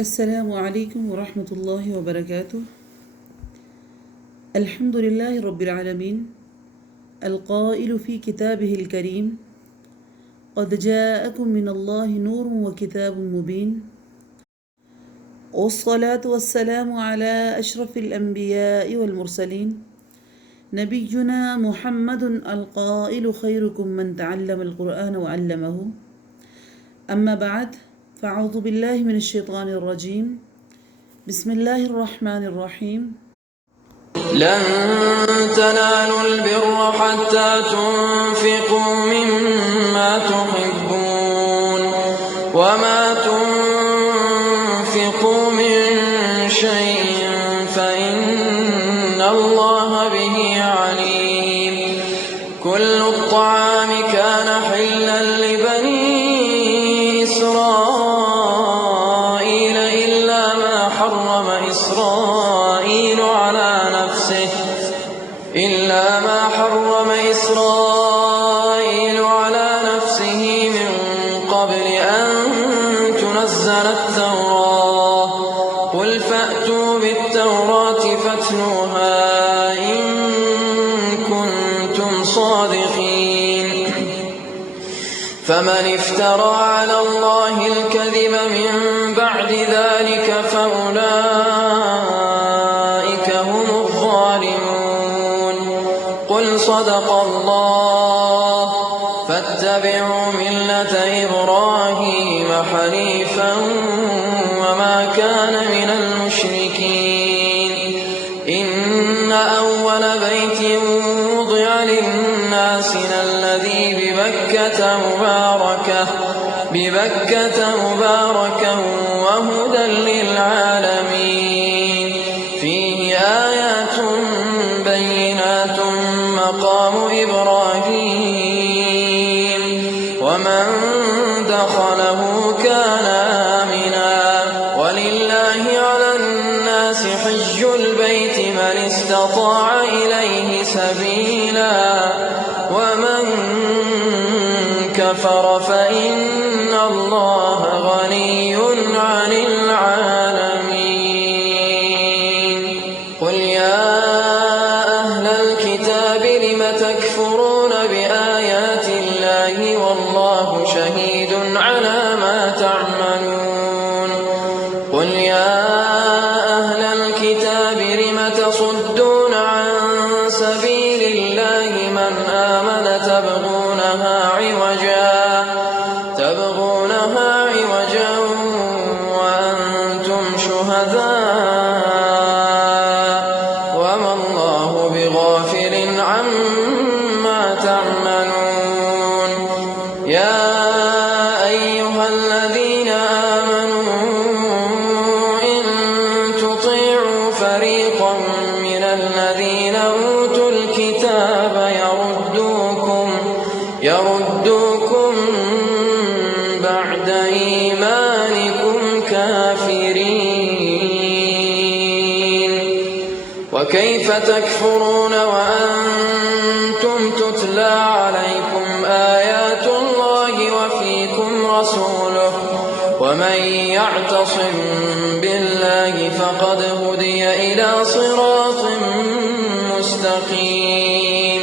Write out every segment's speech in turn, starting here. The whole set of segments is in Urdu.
السلام عليكم ورحمة الله وبركاته. الحمد لله رب العالمين القائل في كتابه الكريم: قد جاءكم من الله نور وكتاب مبين. والصلاة والسلام على أشرف الأنبياء والمرسلين نبينا محمد القائل: خيركم من تعلم القرآن وعلمه. أما بعد، فأعوذ بالله من الشيطان الرجيم. بسم الله الرحمن الرحيم. لن تنالوا البر حتى تنفقوا مما تحبون وما تنفقوا من شيء فإن الله به عليم. كل الطعام كان حلا لبني إسرائيل إلا ما حرم إسرائيل على نفسه من قبل أن تنزل التوراة. قل فأتوا بالتوراة فاتلوها إن كنتم صادقين. فمن افترى على الله الكذب من بعد ذلك فأولئك هم الظالمون. قل صدق الله. فاتبعوا ملة إبراهيم حنيفا وما كان من المشركين. إن أول بيت وضع للناس الذي ببكة مباركا وهدى للعالمين. فيه آيات بينات مقام إبراهيم ومن دخله كان آمنا. ولله على الناس حج البيت من استطاع إليه سبيلا ومن كفر فإن الله غني عن العالمين. قل يا أهل الكتاب لم تكفرون بآيات الله والله شهيد على ما تعملون. قل يا أهل الكتاب لم تصدون عن سبيل الله من آمن تبغونها عوجا وأنتم شهداء وما الله بغافل عما تعملون. يا أيها الذين آمنوا إن تطيعوا فريقا من الذين أوتوا الكتاب يردوكم بعد إيمانكم كافرين. وكيف تكفرون وأنتم تتلى عليكم آيات الله وفيكم رسوله ومن يعتصم بالله فقد هدي إلى صراط مستقيم.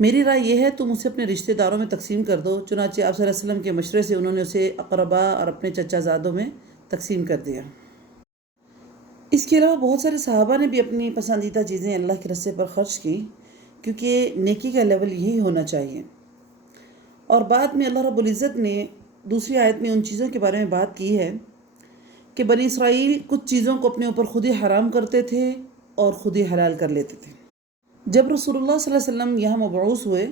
میری رائے یہ ہے تم اسے اپنے رشتہ داروں میں تقسیم کر دو۔ چنانچہ آپ صلی اللہ علیہ وسلم کے مشورے سے انہوں نے اسے اقربا اور اپنے چچا زادوں میں تقسیم کر دیا۔ اس کے علاوہ بہت سارے صحابہ نے بھی اپنی پسندیدہ چیزیں اللہ کے راستے پر خرچ کی، کیونکہ نیکی کا لیول یہی ہونا چاہیے۔ اور بعد میں اللہ رب العزت نے دوسری آیت میں ان چیزوں کے بارے میں بات کی ہے کہ بنی اسرائیل کچھ چیزوں کو اپنے اوپر خود ہی حرام کرتے تھے اور خود ہی حلال کر لیتے تھے۔ جب رسول اللہ صلی اللہ علیہ وسلم یہاں مبعوث ہوئے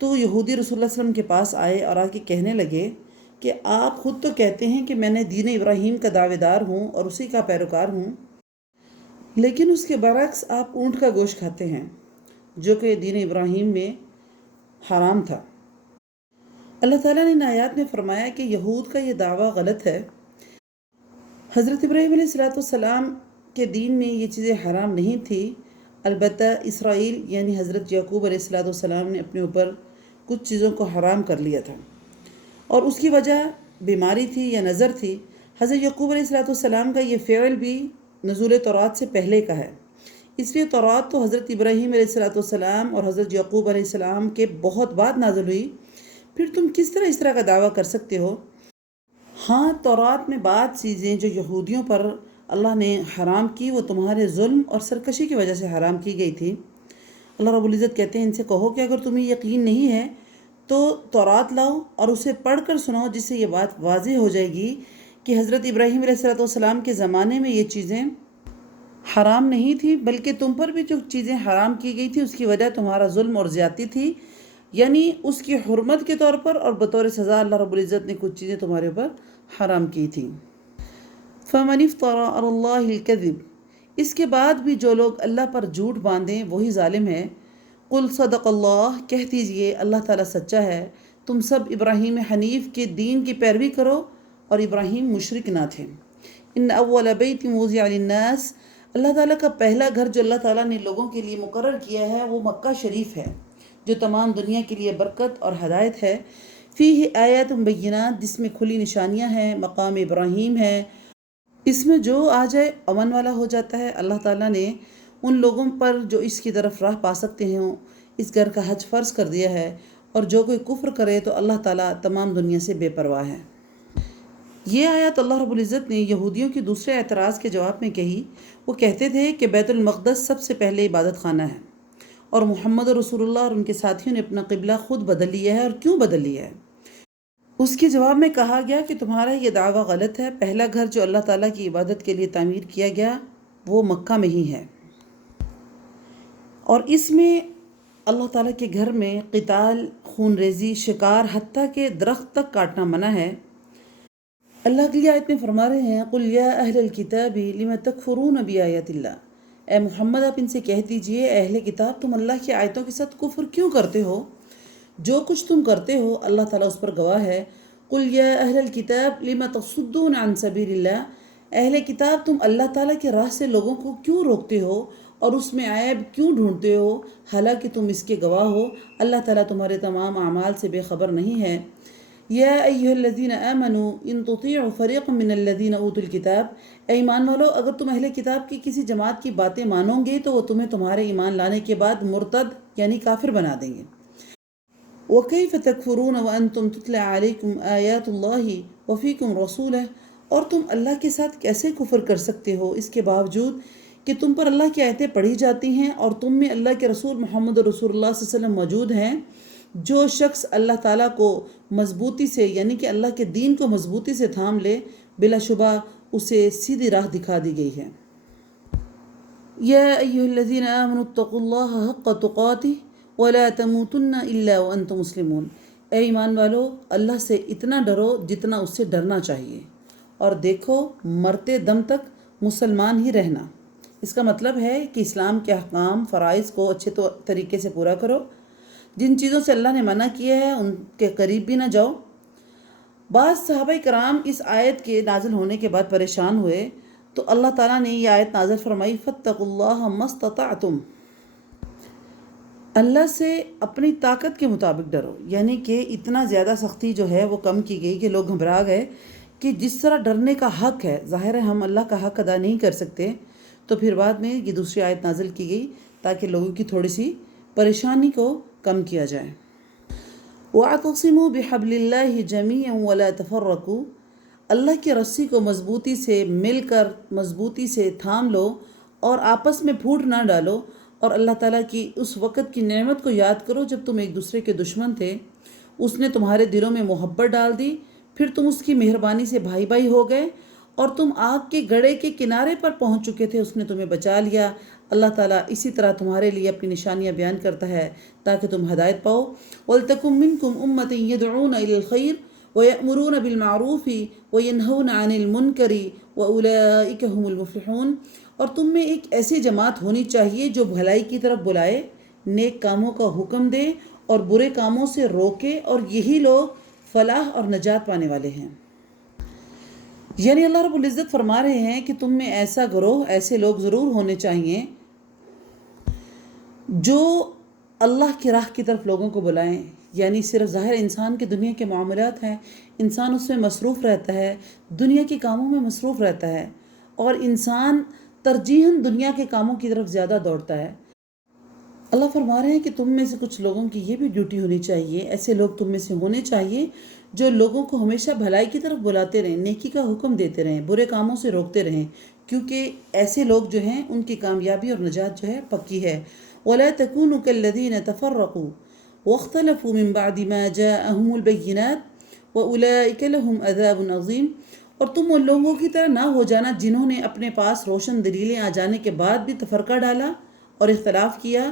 تو یہودی رسول اللہ صلی اللہ علیہ وسلم کے پاس آئے اور آ کے کہنے لگے کہ آپ خود تو کہتے ہیں کہ میں نے دین ابراہیم کا دعوے دار ہوں اور اسی کا پیروکار ہوں، لیکن اس کے برعکس آپ اونٹ کا گوشت کھاتے ہیں جو کہ دین ابراہیم میں حرام تھا۔ اللہ تعالیٰ نے ان آیات میں فرمایا کہ یہود کا یہ دعویٰ غلط ہے۔ حضرت ابراہیم علیہ السلام کے دین میں یہ چیزیں حرام نہیں تھی، البتہ اسرائیل یعنی حضرت یعقوب علیہ السلام نے اپنے اوپر کچھ چیزوں کو حرام کر لیا تھا، اور اس کی وجہ بیماری تھی یا نظر تھی۔ حضرت یعقوب علیہ السلام کا یہ فعل بھی نزول تورات سے پہلے کا ہے، اس لیے تورات تو حضرت ابراہیم علیہ السلام اور حضرت یعقوب علیہ السلام کے بہت بعد نازل ہوئی، پھر تم کس طرح اس طرح کا دعویٰ کر سکتے ہو؟ ہاں، تورات میں بعض چیزیں جو یہودیوں پر اللہ نے حرام کی وہ تمہارے ظلم اور سرکشی کی وجہ سے حرام کی گئی تھی۔ اللہ رب العزت کہتے ہیں ان سے کہو کہ اگر تمہیں یقین نہیں ہے تو تورات لاؤ اور اسے پڑھ کر سناؤ، جس سے یہ بات واضح ہو جائے گی کہ حضرت ابراہیم علیہ السلام کے زمانے میں یہ چیزیں حرام نہیں تھی، بلکہ تم پر بھی جو چیزیں حرام کی گئی تھی اس کی وجہ تمہارا ظلم اور زیادتی تھی، یعنی اس کی حرمت کے طور پر اور بطور سزا اللہ رب العزت نے کچھ چیزیں تمہارے اوپر حرام کی تھیں۔ فَمَنِ افْتَرَىٰ عَلَى اللَّهِ الْكَذِبَ، اس کے بعد بھی جو لوگ اللہ پر جھوٹ باندھیں وہی ظالم ہے۔ قُلْ صَدَقَ اللَّهُ، کہہ دیجئے اللہ تعالیٰ سچا ہے، تم سب ابراہیم حنیف کے دین کی پیروی کرو اور ابراہیم مشرک نہ تھے۔ ان اول بیت وضع للناس، اللہ تعالیٰ کا پہلا گھر جو اللہ تعالیٰ نے لوگوں کے لیے مقرر کیا ہے وہ مکہ شریف ہے، جو تمام دنیا کے لیے برکت اور ہدایت ہے۔ فیہ آیات بینات، جس میں کھلی نشانیاں ہیں، مقام ابراہیم ہے، اس میں جو آ جائے امن والا ہو جاتا ہے۔ اللہ تعالیٰ نے ان لوگوں پر جو اس کی طرف راہ پا سکتے ہیں اس گھر کا حج فرض کر دیا ہے، اور جو کوئی کفر کرے تو اللہ تعالیٰ تمام دنیا سے بے پرواہ ہے۔ یہ آیات اللہ رب العزت نے یہودیوں کی دوسرے اعتراض کے جواب میں کہی۔ وہ کہتے تھے کہ بیت المقدس سب سے پہلے عبادت خانہ ہے، اور محمد رسول اللہ اور ان کے ساتھیوں نے اپنا قبلہ خود بدل لیا ہے، اور کیوں بدل لیا ہے؟ اس کے جواب میں کہا گیا کہ تمہارا یہ دعویٰ غلط ہے، پہلا گھر جو اللہ تعالیٰ کی عبادت کے لیے تعمیر کیا گیا وہ مکہ میں ہی ہے، اور اس میں اللہ تعالیٰ کے گھر میں قتال، خون ریزی، شکار، حتیٰ کہ درخت تک کاٹنا منع ہے۔ اللہ کی آیت میں فرما رہے ہیں قُلْ يَا أَهْلَ الْكِتَابِ لِمَ تَكْفُرُونَ بِآيَاتِ اللَّهِ، اے محمد آپ ان سے کہہ دیجئے اے اہل کتاب تم اللہ کی آیتوں کے ساتھ کفر کیوں کرتے ہو؟ جو کچھ تم کرتے ہو اللہ تعالیٰ اس پر گواہ ہے۔ قُلْ يَا أَهْلَ الْكِتَابِ لِمَ تَصُدُّونَ عَنْ سَبِيلِ اللَّهِ، اہل کتاب تم اللہ تعالیٰ کے راہ سے لوگوں کو کیوں روکتے ہو اور اس میں عیب کیوں ڈھونڈتے ہو، حالانکہ تم اس کے گواہ ہو۔ اللہ تعالیٰ تمہارے تمام اعمال سے بے خبر نہیں ہے۔ یا ایھا الذین آمنوا ان تطیعوا فریقا من الذین اوتوا الکتاب، اے ایمان والو اگر تم اہل کتاب کی کسی جماعت کی باتیں مانو گے تو وہ تمہیں تمہارے ایمان لانے کے بعد مرتد یعنی کافر بنا دیں گے۔ وَكَيْفَ تَكْفُرُونَ وَأَنْتُمْ تُتْلَى عَلَيْكُمْ آيَاتُ اللَّهِ وَفِيكُمْ رَسُولُهُ، اور تم اللہ کے ساتھ کیسے کفر کر سکتے ہو اس کے باوجود کہ تم پر اللہ کی آیتیں پڑھی جاتی ہیں اور تم میں اللہ کے رسول محمد رسول اللہ صلی اللہ علیہ وسلم موجود ہیں۔ جو شخص اللہ تعالیٰ کو مضبوطی سے یعنی کہ اللہ کے دین کو مضبوطی سے تھام لے بلا شبہ اسے سیدھی راہ دکھا دی گئی ہے۔ یا ایھا الذین آمنوا اتقوا اللہ حق تقاتہ ولا تموتن الا وانتم مسلمون، اے ایمان والو اللہ سے اتنا ڈرو جتنا اس سے ڈرنا چاہیے، اور دیکھو مرتے دم تک مسلمان ہی رہنا۔ اس کا مطلب ہے کہ اسلام کے احکام فرائض کو اچھے طریقے سے پورا کرو، جن چیزوں سے اللہ نے منع کیا ہے ان کے قریب بھی نہ جاؤ۔ بعض صحابہ کرام اس آیت کے نازل ہونے کے بعد پریشان ہوئے تو اللہ تعالیٰ نے یہ آیت نازل فرمائی فَاتَّقُوا اللَّهَ مَا اسْتَطَعْتُمْ، اللہ سے اپنی طاقت کے مطابق ڈرو، یعنی کہ اتنا زیادہ سختی جو ہے وہ کم کی گئی کہ لوگ گھبرا گئے کہ جس طرح ڈرنے کا حق ہے، ظاہر ہے ہم اللہ کا حق ادا نہیں کر سکتے، تو پھر بعد میں یہ دوسری آیت نازل کی گئی تاکہ لوگوں کی تھوڑی سی پریشانی کو کم کیا جائے۔ وَاعْتَصِمُوا بِحَبْلِ اللَّهِ جَمِيعًا وَلَا تَفَرَّقُوا، اللہ کی رسی کو مضبوطی سے مل کر مضبوطی سے تھام لو اور آپس میں پھوٹ نہ ڈالو، اور اللہ تعالیٰ کی اس وقت کی نعمت کو یاد کرو جب تم ایک دوسرے کے دشمن تھے، اس نے تمہارے دلوں میں محبت ڈال دی، پھر تم اس کی مہربانی سے بھائی بھائی ہو گئے، اور تم آگ کے گڑھے کے کنارے پر پہنچ چکے تھے، اس نے تمہیں بچا لیا۔ اللہ تعالیٰ اسی طرح تمہارے لیے اپنی نشانیاں بیان کرتا ہے تاکہ تم ہدایت پاؤ۔ وَلْتَكُن مِّنكُمْ أُمَّةٌ يَدْعُونَ إِلَى الْخَيْرِ وَيَأْمُرُونَ بِالْمَعْرُوفِ وَيَنْهَوْنَ عَنِ الْمُنكَرِ وَأُولَئِكَ هُمُ الْمُفْلِحُونَ، اور تم میں ایک ایسی جماعت ہونی چاہیے جو بھلائی کی طرف بلائے، نیک کاموں کا حکم دے اور برے کاموں سے روکے، اور یہی لوگ فلاح اور نجات پانے والے ہیں۔ یعنی اللہ رب العزت فرما رہے ہیں کہ تم میں ایسا گروہ، ایسے لوگ ضرور ہونے چاہیے جو اللہ کی راہ کی طرف لوگوں کو بلائیں۔ یعنی صرف ظاہر انسان کے دنیا کے معاملات ہیں، انسان اس میں مصروف رہتا ہے، دنیا کے کاموں میں مصروف رہتا ہے، اور انسان ترجیحاً دنیا کے کاموں کی طرف زیادہ دوڑتا ہے۔ اللہ فرما رہے ہیں کہ تم میں سے کچھ لوگوں کی یہ بھی ڈیوٹی ہونی چاہیے، ایسے لوگ تم میں سے ہونے چاہیے جو لوگوں کو ہمیشہ بھلائی کی طرف بلاتے رہیں، نیکی کا حکم دیتے رہیں، برے کاموں سے روکتے رہیں، کیونکہ ایسے لوگ جو ہیں ان کی کامیابی اور نجات جو ہے پکی ہے۔ وَلَا تَكُونُوا كَالَّذِينَ تَفَرَّقُوا وَاخْتَلَفُوا مِن بَعْدِ مَا جَاءَهُمُ الْبَيِّنَاتُ وَأُولَئِكَ لَهُمْ عَذَابٌ عَظِيمٌ، اور تم ان لوگوں کی طرح نہ ہو جانا جنہوں نے اپنے پاس روشن دلیلیں آ جانے کے بعد بھی تفرقہ ڈالا اور اختلاف کیا،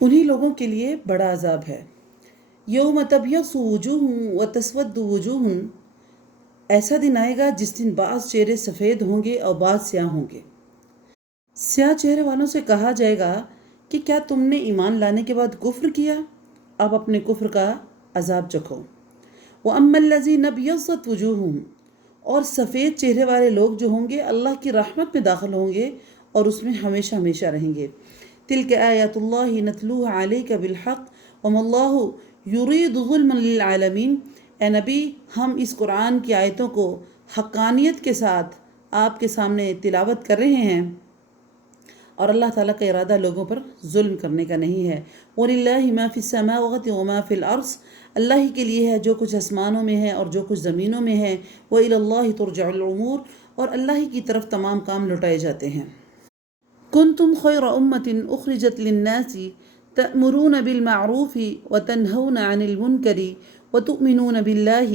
انہی لوگوں کے لیے بڑا عذاب ہے۔ یوم تبیض وجوہ وتسود وجوہ، ایسا دن آئے گا جس دن بعض چہرے سفید ہوں گے اور بعض سیاہ ہوں گے۔ سیاہ چہرے والوں سے کہا جائے گا کہ کیا تم نے ایمان لانے کے بعد کفر کیا؟ اب اپنے کفر کا عذاب چکھو۔ وَأَمَّا الَّذِينَ ابْيَضَّتْ وُجُوهُهُمْ، اور سفید چہرے والے لوگ جو ہوں گے اللہ کی رحمت میں داخل ہوں گے اور اس میں ہمیشہ ہمیشہ رہیں گے۔ تِلْكَ آیَاتُ اللَّهِ نَتْلُوهَا عَلَيْكَ بِالْحَقِّ وَمَا اللَّهُ يُرِيدُ ظُلْمًا لِلْعَالَمِينَ، اے نبی ہم اس قرآن کی آیتوں کو حقانیت کے ساتھ آپ کے سامنے تلاوت کر رہے ہیں، اور اللہ تعالیٰ کا ارادہ لوگوں پر ظلم کرنے کا نہیں ہے۔ وَلِلَّهِ مَا فِي السَّمَاوَاتِ وَمَا فِي الْأَرْضِ، اللہ ہی کے لیے ہے جو کچھ آسمانوں میں ہے اور جو کچھ زمینوں میں ہے۔ وَإِلَى اللَّهِ تُرْجَعُ الْأُمُورُ، اور اللہ ہی کی طرف تمام کام لوٹائے جاتے ہیں۔ كُنتُمْ خَيْرَ أُمَّةٍ أُخْرِجَتْ لِلنَّاسِ تَأْمُرُونَ بِالْمَعْرُوفِ وَتَنْهَوْنَ عَنِ الْمُنكَرِ وَتُؤْمِنُونَ بِاللَّهِ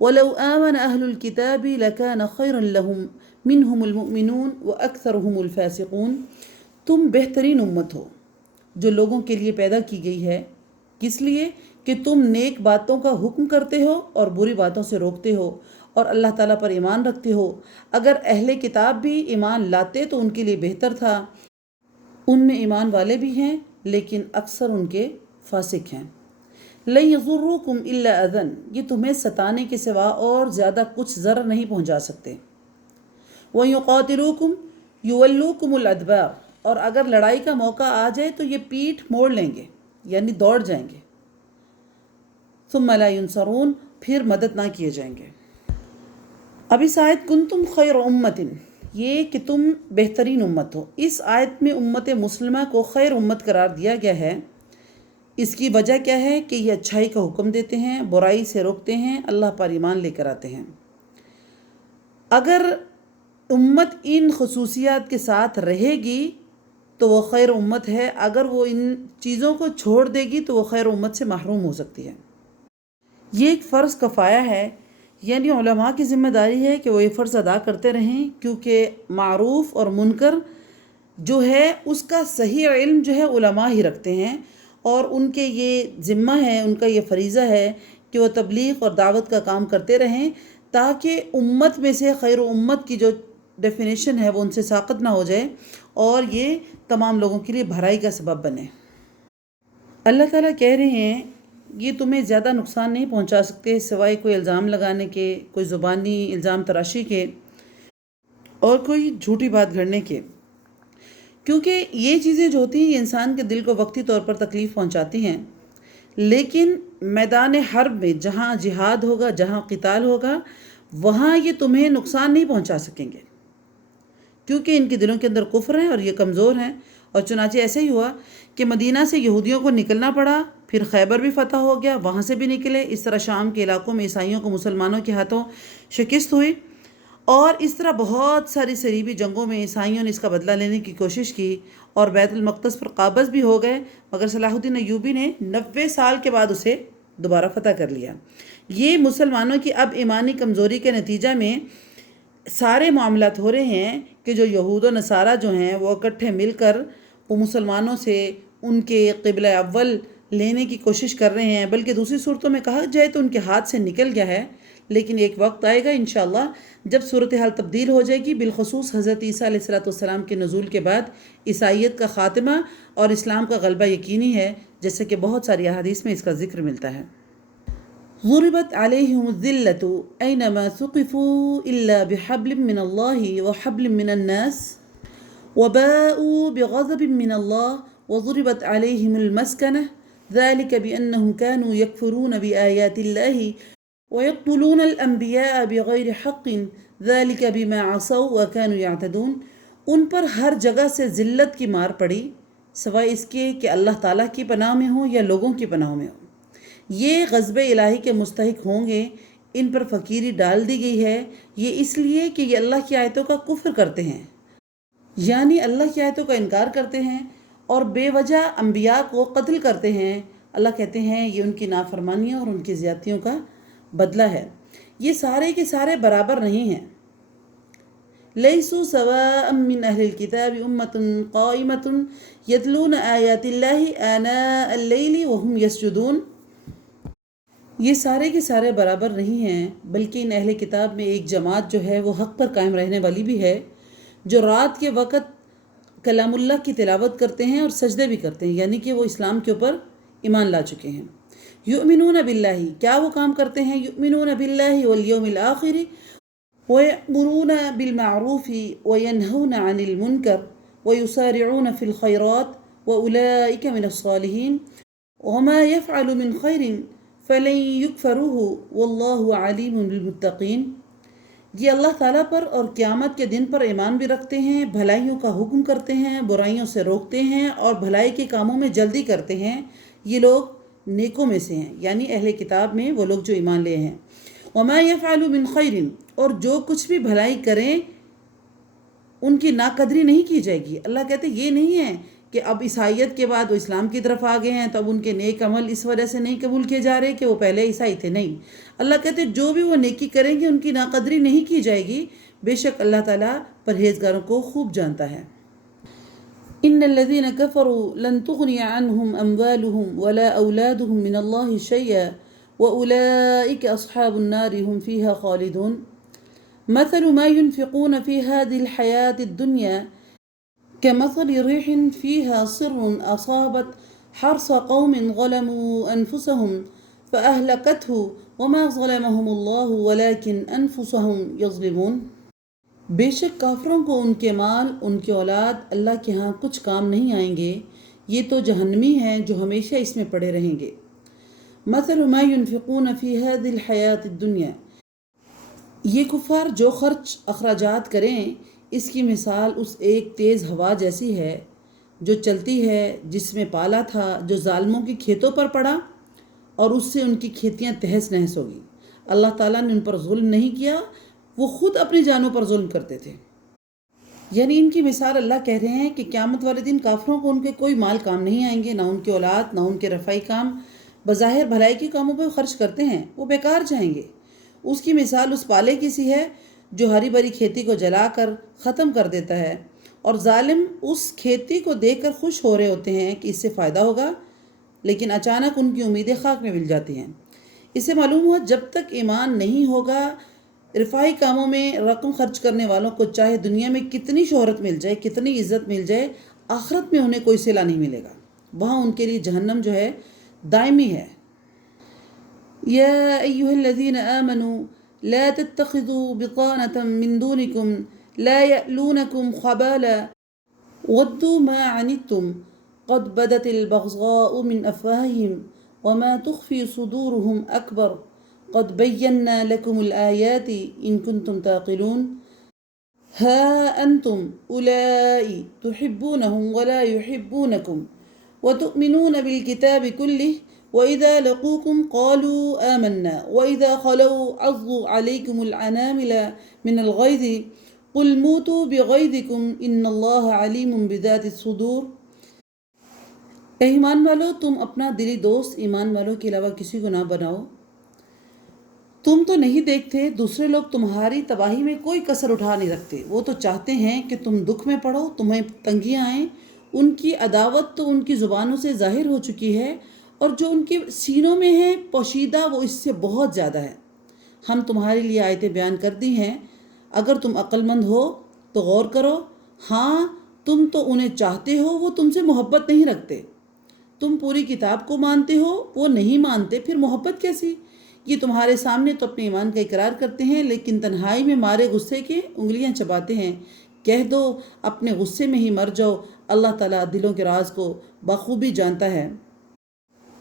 وَلَوْ آمَنَ أَهْلُ الْكِتَابِ لَكَانَ خَيْرًا لَهُمْ مِنْهُمُ الْمُؤْمِنُونَ وَأَكْثَرُهُمُ الْفَاسِقُونَ، تم بہترین امت ہو جو لوگوں کے لیے پیدا کی گئی ہے، کس لیے کہ تم نیک باتوں کا حکم کرتے ہو اور بری باتوں سے روکتے ہو اور اللہ تعالیٰ پر ایمان رکھتے ہو۔ اگر اہل کتاب بھی ایمان لاتے تو ان کے لیے بہتر تھا، ان میں ایمان والے بھی ہیں لیکن اکثر ان کے فاسق ہیں۔ لَن يَضُرُّوكُمْ إِلَّا أَذًى، یہ تمہیں ستانے کے سوا اور زیادہ کچھ ضرر نہیں پہنچا سکتے۔ وَيُقَاتِلُوكُمْ يُوَلُّوكُمُ الْأَدْبَارَ، اور اگر لڑائی کا موقع آ جائے تو یہ پیٹھ موڑ لیں گے، یعنی دوڑ جائیں گے۔ ثُمَّ لَا يُنصَرُونَ، پھر مدد نہ کیے جائیں گے۔ اب اس آیت کنتم خیر امت، یہ کہ تم بہترین امت ہو، اس آیت میں امت مسلمہ کو خیر امت قرار دیا گیا ہے۔ اس کی وجہ کیا ہے کہ یہ اچھائی کا حکم دیتے ہیں، برائی سے روکتے ہیں، اللہ پر ایمان لے کر آتے ہیں۔ اگر امت ان خصوصیات کے ساتھ رہے گی تو وہ خیر امت ہے، اگر وہ ان چیزوں کو چھوڑ دے گی تو وہ خیر امت سے محروم ہو سکتی ہے۔ یہ ایک فرض کفایہ ہے، یعنی علماء کی ذمہ داری ہے کہ وہ یہ فرض ادا کرتے رہیں، کیونکہ معروف اور منکر جو ہے اس کا صحیح علم جو ہے علماء ہی رکھتے ہیں، اور ان کے یہ ذمہ ہے، ان کا یہ فریضہ ہے کہ وہ تبلیغ اور دعوت کا کام کرتے رہیں تاکہ امت میں سے خیر امت کی جو ڈیفینیشن ہے وہ ان سے ساقط نہ ہو جائے اور یہ تمام لوگوں کے لیے بھلائی کا سبب بنے۔ اللہ تعالیٰ کہہ رہے ہیں یہ تمہیں زیادہ نقصان نہیں پہنچا سکتے سوائے کوئی الزام لگانے کے، کوئی زبانی الزام تراشی کے اور کوئی جھوٹی بات گھڑنے کے، کیونکہ یہ چیزیں جو ہوتی ہیں یہ انسان کے دل کو وقتی طور پر تکلیف پہنچاتی ہیں، لیکن میدان حرب میں جہاں جہاد ہوگا، جہاں قتال ہوگا، وہاں یہ تمہیں نقصان نہیں پہنچا سکیں گے، کیونکہ ان کے دلوں کے اندر کفر ہے اور یہ کمزور ہیں۔ اور چنانچہ ایسا ہی ہوا کہ مدینہ سے یہودیوں کو نکلنا پڑا، پھر خیبر بھی فتح ہو گیا، وہاں سے بھی نکلے، اس طرح شام کے علاقوں میں عیسائیوں کو مسلمانوں کے ہاتھوں شکست ہوئی، اور اس طرح بہت ساری صلیبی جنگوں میں عیسائیوں نے اس کا بدلہ لینے کی کوشش کی اور بیت المقدس پر قابض بھی ہو گئے، مگر صلاح الدین ایوبی نے 90 سال کے بعد اسے دوبارہ فتح کر لیا۔ یہ مسلمانوں کی اب ایمانی کمزوری کے نتیجہ میں سارے معاملات ہو رہے ہیں کہ جو یہود و نصارہ جو ہیں وہ اکٹھے مل کر وہ مسلمانوں سے ان کے قبلہ اول لینے کی کوشش کر رہے ہیں، بلکہ دوسری صورتوں میں کہا جائے تو ان کے ہاتھ سے نکل گیا ہے، لیکن ایک وقت آئے گا انشاءاللہ جب صورتحال تبدیل ہو جائے گی، بالخصوص حضرت عیسیٰ علیہ السلام کے نزول کے بعد عیسائیت کا خاتمہ اور اسلام کا غلبہ یقینی ہے، جیسے کہ بہت ساری احادیث میں اس کا ذکر ملتا ہے۔ ضربت علیہم الذلۃ اینما ثقفوا الا بحبل من اللہ وحبل من الناس وباءوا بغضب من اللہ وضربت علیہم المسکنہ ذلك بأنهم كانوا يكفرون بآيات الله ويقتلون الأنبياء بغير حق ذلك بما عصوا وكانوا يعتدون۔ ان پر ہر جگہ سے ذلت کی مار پڑی سوائے اس کے کہ اللہ تعالیٰ کی پناہ میں ہوں یا لوگوں کی پناہ میں ہوں۔ یہ غضب الہی کے مستحق ہوں گے، ان پر فقیری ڈال دی گئی ہے، یہ اس لیے کہ یہ اللہ کی آیتوں کا کفر کرتے ہیں، یعنی اللہ کی آیتوں کا انکار کرتے ہیں اور بے وجہ انبیاء کو قتل کرتے ہیں۔ اللہ کہتے ہیں یہ ان کی نافرمانیوں اور ان کی زیادتیوں کا بدلہ ہے۔ یہ سارے کے سارے برابر نہیں ہیں۔ لیسوا سواء من اہل الکتاب امۃ قائمۃ یتلون آیات اللہ آناء اللیل وہم یسجدون۔ یہ سارے کے سارے برابر نہیں ہیں، بلکہ ان اہل کتاب میں ایک جماعت جو ہے وہ حق پر قائم رہنے والی بھی ہے، جو رات کے وقت کلام اللہ کی تلاوت کرتے ہیں اور سجدے بھی کرتے ہیں، یعنی کہ وہ اسلام کے اوپر ایمان لا چکے ہیں۔ یؤمنون باللہ، کیا وہ کام کرتے ہیں؟ یؤمنون باللہ والیوم الآخر ویأمرون بالمعروف وینہون عن المنکر ویسارعون فی الخیرات واولئک من الصالحین وما یفعل من خیر فلن یکفروہ واللہ علیم بالمتقین۔ یہ اللہ تعالیٰ پر اور قیامت کے دن پر ایمان بھی رکھتے ہیں، بھلائیوں کا حکم کرتے ہیں، برائیوں سے روکتے ہیں اور بھلائی کے کاموں میں جلدی کرتے ہیں، یہ لوگ نیکوں میں سے ہیں، یعنی اہل کتاب میں وہ لوگ جو ایمان لے ہیں۔ وما یفعل من خیر، اور جو کچھ بھی بھلائی کریں ان کی ناقدری نہیں کی جائے گی۔ اللہ کہتے یہ نہیں ہے کہ اب عیسائیت کے بعد وہ اسلام کی طرف آ گئے ہیں تو اب ان کے نیک عمل اس وجہ سے نہیں قبول کیے جا رہے کہ وہ پہلے عیسائی تھے، نہیں۔ اللہ کہتے جو بھی وہ نیکی کریں گے ان کی ناقدری نہیں کی جائے گی، بے شک اللہ تعالیٰ پرہیزگاروں کو خوب جانتا ہے۔ ان الذين كفروا لن تغني عنهم اموالهم ولا اولادهم من الله شيئا واولئك اصحاب النار هم فيها خالدون۔ مثل ما ينفقون في هذه الحياة الدنيا كمثل ريح فيها صر اصابت حرث قوم ظلموا انفسهم فاهلكته وما ظلمهم الله ولكن انفسهم يظلمون۔ بے شک کافروں کو ان کے مال، ان کی اولاد اللہ کے ہاں کچھ کام نہیں آئیں گے، یہ تو جہنمی ہیں جو ہمیشہ اس میں پڑے رہیں گے۔ مثل ما ينفقون في هذه الحياة الدنيا، یہ کفار جو خرچ اخراجات کریں اس کی مثال اس ایک تیز ہوا جیسی ہے جو چلتی ہے، جس میں پالا تھا جو ظالموں کے کھیتوں پر پڑا اور اس سے ان کی کھیتیاں تہس نہس ہوگی۔ اللہ تعالیٰ نے ان پر ظلم نہیں کیا، وہ خود اپنی جانوں پر ظلم کرتے تھے۔ یعنی ان کی مثال اللہ کہہ رہے ہیں کہ قیامت والے دن کافروں کو ان کے کوئی مال کام نہیں آئیں گے، نہ ان کی اولاد، نہ ان کے رفعی کام، بظاہر بھلائی کے کاموں پہ خرچ کرتے ہیں وہ بیکار جائیں گے۔ اس کی مثال اس پالے کی سی ہے جو ہری بھری کھیتی کو جلا کر ختم کر دیتا ہے، اور ظالم اس کھیتی کو دیکھ کر خوش ہو رہے ہوتے ہیں کہ اس سے فائدہ ہوگا، لیکن اچانک ان کی امیدیں خاک میں مل جاتی ہیں۔ اس سے معلوم ہوا جب تک ایمان نہیں ہوگا، رفاہی کاموں میں رقم خرچ کرنے والوں کو چاہے دنیا میں کتنی شہرت مل جائے، کتنی عزت مل جائے، آخرت میں انہیں کوئی صلہ نہیں ملے گا، وہاں ان کے لیے جہنم جو ہے دائمی ہے۔ یا ایہا الذین آمنوا لا تتخذوا بطانة من دونکم لا یألونکم خبالا ودوا ما عنتم قد بدت البغضاء من افواہہم وما تخفی صدورہم اکبر قد بینا لکم الآیات ان کنتم تعقلون۔ ہا انتم اولائی تحبونہم ولا یحبونکم وتؤمنون بالکتاب کلہ وَإِذَا لَقُوكُمْ قَالُوا آمَنَّا وَإِذَا خَلَوْا عَضُّوا عَلَيْكُمُ الْأَنَامِلَ مِنَ الْغَيْظِ قُلْ مُوتُوا بِغَيْظِكُمْ إِنَّ اللَّهَ عَلِيمٌ بِذَاتِ الصُّدُورِ۔ اے ایمان والو، تم اپنا دلی دوست ایمان والوں کے علاوہ کسی کو نہ بناؤ۔ تم تو نہیں دیکھتے دوسرے لوگ تمہاری تباہی میں کوئی کسر اٹھا نہیں رکھتے، وہ تو چاہتے ہیں کہ تم دکھ میں پڑو، تمہیں تنگیاں آئیں۔ ان کی عداوت تو ان کی زبانوں سے ظاہر ہو چکی ہے، اور جو ان کے سینوں میں ہے پوشیدہ وہ اس سے بہت زیادہ ہے۔ ہم تمہارے لیے آیتیں بیان کر دی ہیں، اگر تم عقل مند ہو تو غور کرو۔ ہاں، تم تو انہیں چاہتے ہو، وہ تم سے محبت نہیں رکھتے۔ تم پوری کتاب کو مانتے ہو، وہ نہیں مانتے، پھر محبت کیسی؟ یہ تمہارے سامنے تو اپنے ایمان کا اقرار کرتے ہیں، لیکن تنہائی میں مارے غصے کے انگلیاں چباتے ہیں۔ کہہ دو اپنے غصے میں ہی مر جاؤ، اللہ تعالیٰ دلوں کے راز کو بخوبی جانتا ہے۔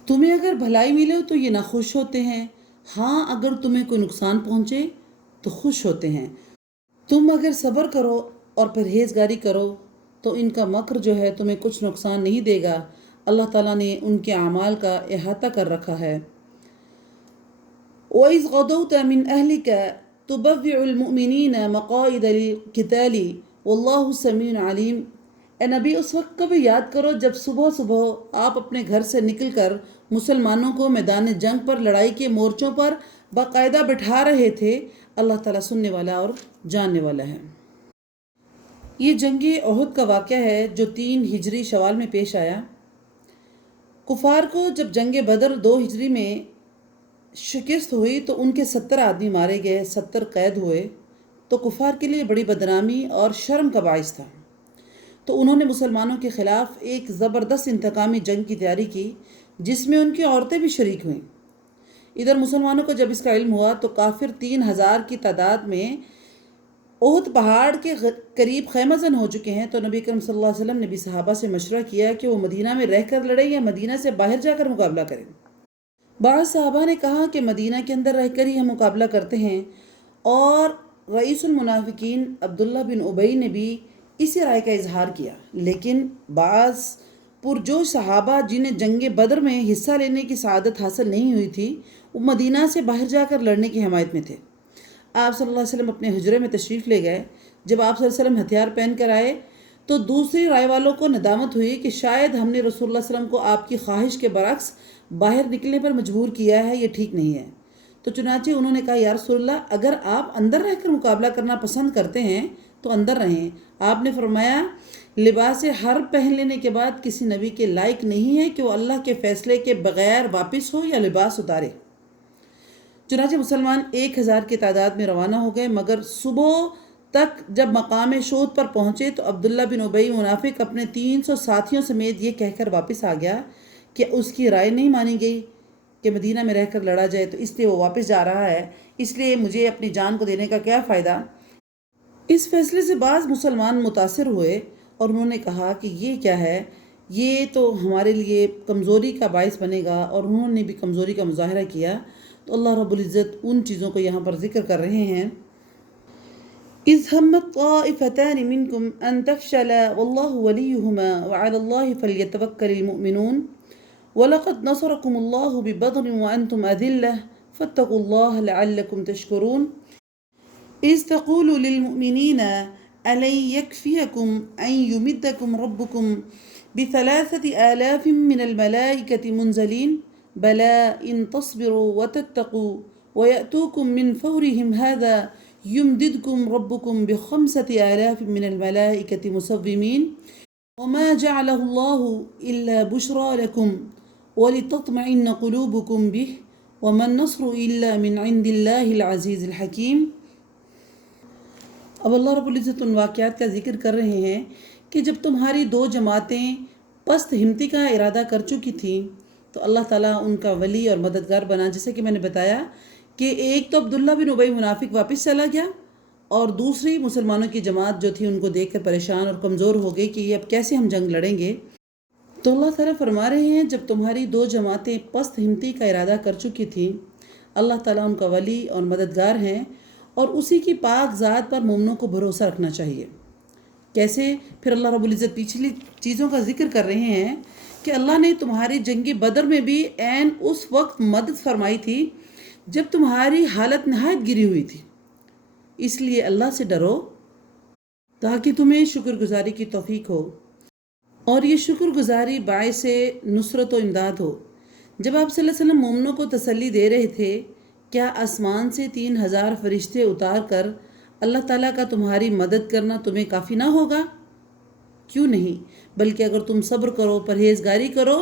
تمہیں اگر بھلائی ملے تو یہ ناخوش ہوتے ہیں، ہاں اگر تمہیں کوئی نقصان پہنچے تو خوش ہوتے ہیں۔ تم اگر صبر کرو اور پرہیزگاری کرو تو ان کا مکر جو ہے تمہیں کچھ نقصان نہیں دے گا، اللہ تعالیٰ نے ان کے اعمال کا احاطہ کر رکھا ہے۔ وَإِذْ غَدَوْتَ مِنْ أَهْلِكَ تُبَوِّعُ الْمُؤْمِنِينَ مَقَاعِدَ لِلْقِتَالِ وَاللَّهُ سَمِيعٌ عَلِيمٌ۔ اے نبی، اس وقت کو بھی یاد کرو جب صبح صبح آپ اپنے گھر سے نکل کر مسلمانوں کو میدان جنگ پر لڑائی کے مورچوں پر باقاعدہ بٹھا رہے تھے۔ اللہ تعالیٰ سننے والا اور جاننے والا ہے۔ یہ جنگ احد کا واقعہ ہے جو 3 ہجری شوال میں پیش آیا۔ کفار کو جب جنگ بدر 2 ہجری میں شکست ہوئی تو ان کے 70 آدمی مارے گئے، 70 قید ہوئے، تو کفار کے لیے بڑی بدنامی اور شرم کا باعث تھا۔ تو انہوں نے مسلمانوں کے خلاف ایک زبردست انتقامی جنگ کی تیاری کی، جس میں ان کی عورتیں بھی شریک ہوئیں۔ ادھر مسلمانوں کو جب اس کا علم ہوا تو کافر 3000 کی تعداد میں احد پہاڑ کے قریب خیمہ زن ہو چکے ہیں۔ تو نبی کریم صلی اللہ علیہ وسلم نے بھی صحابہ سے مشورہ کیا کہ وہ مدینہ میں رہ کر لڑیں یا مدینہ سے باہر جا کر مقابلہ کریں۔ بعض صحابہ نے کہا کہ مدینہ کے اندر رہ کر ہی ہم مقابلہ کرتے ہیں، اور رئیس المنافقین عبداللہ بن ابی نے بھی اسی رائے کا اظہار کیا۔ لیکن بعض پرجوش صحابہ جنہیں جنگ بدر میں حصہ لینے کی سعادت حاصل نہیں ہوئی تھی، وہ مدینہ سے باہر جا کر لڑنے کی حمایت میں تھے۔ آپ صلی اللہ علیہ وسلم اپنے حجرے میں تشریف لے گئے۔ جب آپ صلی اللہ علیہ وسلم ہتھیار پہن کر آئے تو دوسری رائے والوں کو ندامت ہوئی کہ شاید ہم نے رسول اللہ علیہ وسلم کو آپ کی خواہش کے برعکس باہر نکلنے پر مجبور کیا ہے، یہ ٹھیک نہیں ہے۔ تو چنانچہ انہوں نے کہا، یا رسول اللہ، اگر آپ اندر رہ کر مقابلہ کرنا پسند کرتے ہیں تو اندر رہیں۔ آپ نے فرمایا، لباس حرب پہن لینے کے بعد کسی نبی کے لائق نہیں ہے کہ وہ اللہ کے فیصلے کے بغیر واپس ہو یا لباس اتارے۔ چنانچہ مسلمان 1000 کی تعداد میں روانہ ہو گئے، مگر صبح تک جب مقام شہود پر پہنچے تو عبداللہ بن ابی منافق اپنے 300 ساتھیوں سمیت یہ کہہ کر واپس آ گیا کہ اس کی رائے نہیں مانی گئی کہ مدینہ میں رہ کر لڑا جائے، تو اس لیے وہ واپس جا رہا ہے، اس لیے مجھے اپنی جان کو دینے کا کیا فائدہ۔ اس فیصلے سے بعض مسلمان متاثر ہوئے اور انہوں نے کہا کہ یہ کیا ہے، یہ تو ہمارے لیے کمزوری کا باعث بنے گا، اور انہوں نے بھی کمزوری کا مظاہرہ کیا۔ تو اللہ رب العزت ان چیزوں کو یہاں پر ذکر کر رہے ہیں۔ اِذْ هَمَّتْ طَائِفَتَانِ مِنْكُمْ أَن تَفْشَلَا وَاللَّهُ وَلِيُّهُمَا وَعَلَى اللَّهِ فَلْيَتَوَكَّلِ الْمُؤْمِنُونَ وَلَقَدْ نَصَرَكُمُ اللَّهُ بِبَدْرٍ وَأَنْتُمْ أَذِلَّةٌ فَاتَّقُوا اللَّهَ لَعَلَّكُمْ تَشْكُرُونَ إِذْ تَقُولُ لِلْمُؤْمِنِينَ أَلَنْ يَكْفِيَكُمْ أَنْ يُمِدَّكُمْ رَبُّكُمْ ب3,000 مِنَ الْمَلَائِكَةِ مُنْزَلِينَ بَلَىٰ إِن تَصْبِرُوا وَتَتَّقُوا وَيَأْتُوكُم مِّن فَوْرِهِمْ هَٰذَا يُمْدِدْكُمْ رَبُّكُم ب5,000 مِّنَ الْمَلَائِكَةِ مُصَوِّمِينَ وَمَا جَعَلَهُ اللَّهُ إِلَّا بُشْرَىٰ لَكُمْ وَلِتَطْمَئِنَّ قُلُوبُكُم بِهِ وَمَا النَّصْرُ إِلَّا مِنْ عِندِ اللَّهِ الْعَزِيزِ الْحَكِيمِ۔ اب اللہ رب العزت ان واقعات کا ذکر کر رہے ہیں کہ جب تمہاری 2 جماعتیں پست ہمتی کا ارادہ کر چکی تھیں تو اللہ تعالیٰ ان کا ولی اور مددگار بنا، جیسے کہ میں نے بتایا کہ ایک تو عبداللہ بن ابی منافق واپس چلا گیا، اور دوسری مسلمانوں کی جماعت جو تھی ان کو دیکھ کر پریشان اور کمزور ہو گئی کہ یہ اب کیسے ہم جنگ لڑیں گے۔ تو اللہ تعالیٰ فرما رہے ہیں جب تمہاری 2 جماعتیں پست ہمتی کا ارادہ کر چکی تھیں، اللہ تعالیٰ ان کا ولی اور مددگار ہیں، اور اسی کی پاک ذات پر مومنوں کو بھروسہ رکھنا چاہیے۔ کیسے؟ پھر اللہ رب العزت پچھلی چیزوں کا ذکر کر رہے ہیں کہ اللہ نے تمہاری جنگ بدر میں بھی عین اس وقت مدد فرمائی تھی جب تمہاری حالت نہایت گری ہوئی تھی۔ اس لیے اللہ سے ڈرو تاکہ تمہیں شکر گزاری کی توفیق ہو، اور یہ شکر گزاری باعث نصرت و امداد ہو۔ جب آپ صلی اللہ علیہ وسلم مومنوں کو تسلی دے رہے تھے، کیا آسمان سے 3000 فرشتے اتار کر اللہ تعالیٰ کا تمہاری مدد کرنا تمہیں کافی نہ ہوگا؟ کیوں نہیں، بلکہ اگر تم صبر کرو، پرہیزگاری کرو،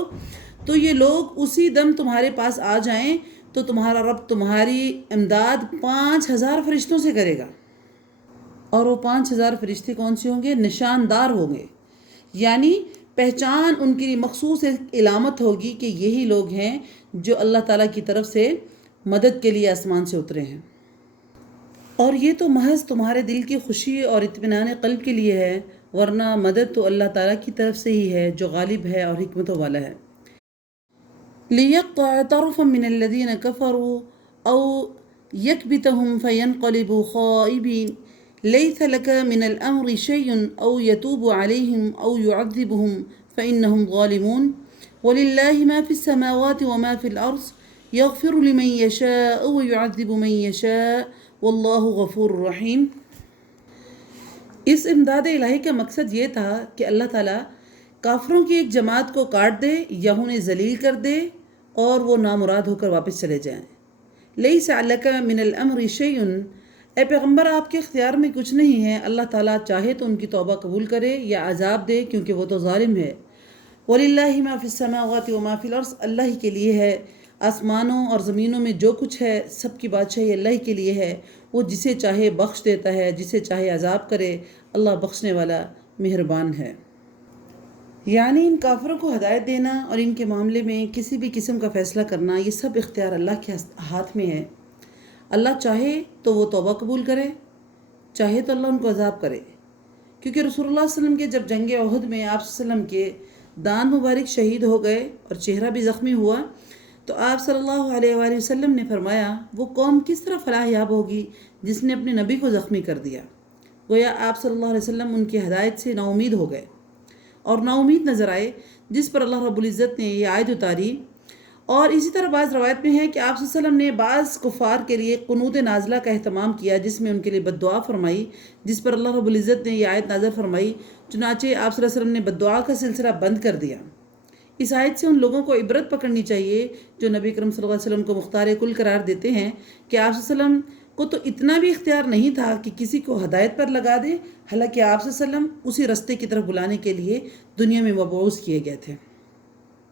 تو یہ لوگ اسی دم تمہارے پاس آ جائیں تو تمہارا رب تمہاری امداد 5000 فرشتوں سے کرے گا۔ اور وہ 5000 فرشتے کون سے ہوں گے؟ نشاندار ہوں گے، یعنی پہچان ان کے لیے مخصوص ایک علامت ہوگی کہ یہی لوگ ہیں جو اللہ تعالیٰ کی طرف سے مدد کے لیے آسمان سے اترے ہیں۔ اور یہ تو محض تمہارے دل کی خوشی اور اطمینان قلب کے لیے ہے، ورنہ مدد تو اللہ تعالیٰ کی طرف سے ہی ہے جو غالب ہے اور حکمتوں والا ہے۔ لِيَقْطَعَ طَرْفًا مِّنَ الَّذِينَ كَفَرُوا أَوْ يَكْبِتَهُمْ فَيَنْقَلِبُوا خَائِبِينَ لَيْسَ لَكَ مِنَ الْأَمْرِ شَيْءٌ أَوْ يَتُوبُ عَلَيْهِمْ أَوْ يُعَذِّبُهُمْ فَإِنَّهُمْ ظَالِمُونَ وَلِلَّهِ مَا فِي السَّمَاوَاتِ وَمَا فِي الْأَرْضِ يَغْفِرُ لِمَن يَشَاءُ وَيُعَذِّبُ مَن يَشَاءُ وَاللَّهُ غَفُورٌ رَحِيمٌ۔ اس امداد الہی کا مقصد یہ تھا کہ اللہ تعالیٰ کافروں کی ایک جماعت کو کاٹ دے یا انہیں ذلیل کر دے اور وہ نامراد ہو کر واپس چلے جائیں۔ لیس علیک من الامر شیء، اے پیغمبر آپ کے اختیار میں کچھ نہیں ہے، اللہ تعالیٰ چاہے تو ان کی توبہ قبول کرے یا عذاب دے کیونکہ وہ تو ظالم ہے۔ وَلِلَّهِ مَا فِي السَّمَاوَاتِ وَمَا فِي الْأَرْضِ، اللہ ہی کے لیے ہے، آسمانوں اور زمینوں میں جو کچھ ہے سب کی بادشاہی اللہ ہی کے لیے ہے، وہ جسے چاہے بخش دیتا ہے، جسے چاہے عذاب کرے، اللہ بخشنے والا مہربان ہے۔ یعنی ان کافروں کو ہدایت دینا اور ان کے معاملے میں کسی بھی قسم کا فیصلہ کرنا، یہ سب اختیار اللہ کے ہاتھ میں ہے۔ اللہ چاہے تو وہ توبہ قبول کرے، چاہے تو اللہ ان کو عذاب کرے، کیونکہ رسول اللہ صلی اللہ علیہ وسلم کے جب جنگ احد میں آپ صلی اللہ علیہ وسلم کے دان مبارک شہید ہو گئے اور چہرہ بھی زخمی ہوا، تو آپ صلی اللہ علیہ وآلہ وسلم نے فرمایا وہ قوم کس طرح فلاح یاب ہوگی جس نے اپنے نبی کو زخمی کر دیا۔ گویا آپ صلی اللہ علیہ وسلم ان کی ہدایت سے نا امید ہو گئے اور نا امید نظر آئے، جس پر اللہ رب العزت نے یہ آیت اتاری۔ اور اسی طرح بعض روایت میں ہے کہ آپ صلی اللہ علیہ وسلم نے بعض کفار کے لیے قنوت نازلہ کا اہتمام کیا، جس میں ان کے لیے بد دعا فرمائی، جس پر اللہ رب العزت نے یہ آیت نازل فرمائی، چنانچہ آپ صلی اللہ علیہ وسلم نے بد دعا کا سلسلہ بند کر دیا۔ اس آیت سے ان لوگوں کو عبرت پکڑنی چاہیے جو نبی کرم صلی اللہ علیہ وسلم کو مختار کل قرار دیتے ہیں کہ آپ صلی اللہ علیہ وسلم کو تو اتنا بھی اختیار نہیں تھا کہ کسی کو ہدایت پر لگا دے، حالانکہ آپ صلی اللہ علیہ وسلم اسی رستے کی طرف بلانے کے لیے دنیا میں مبعوث کیے گئے تھے۔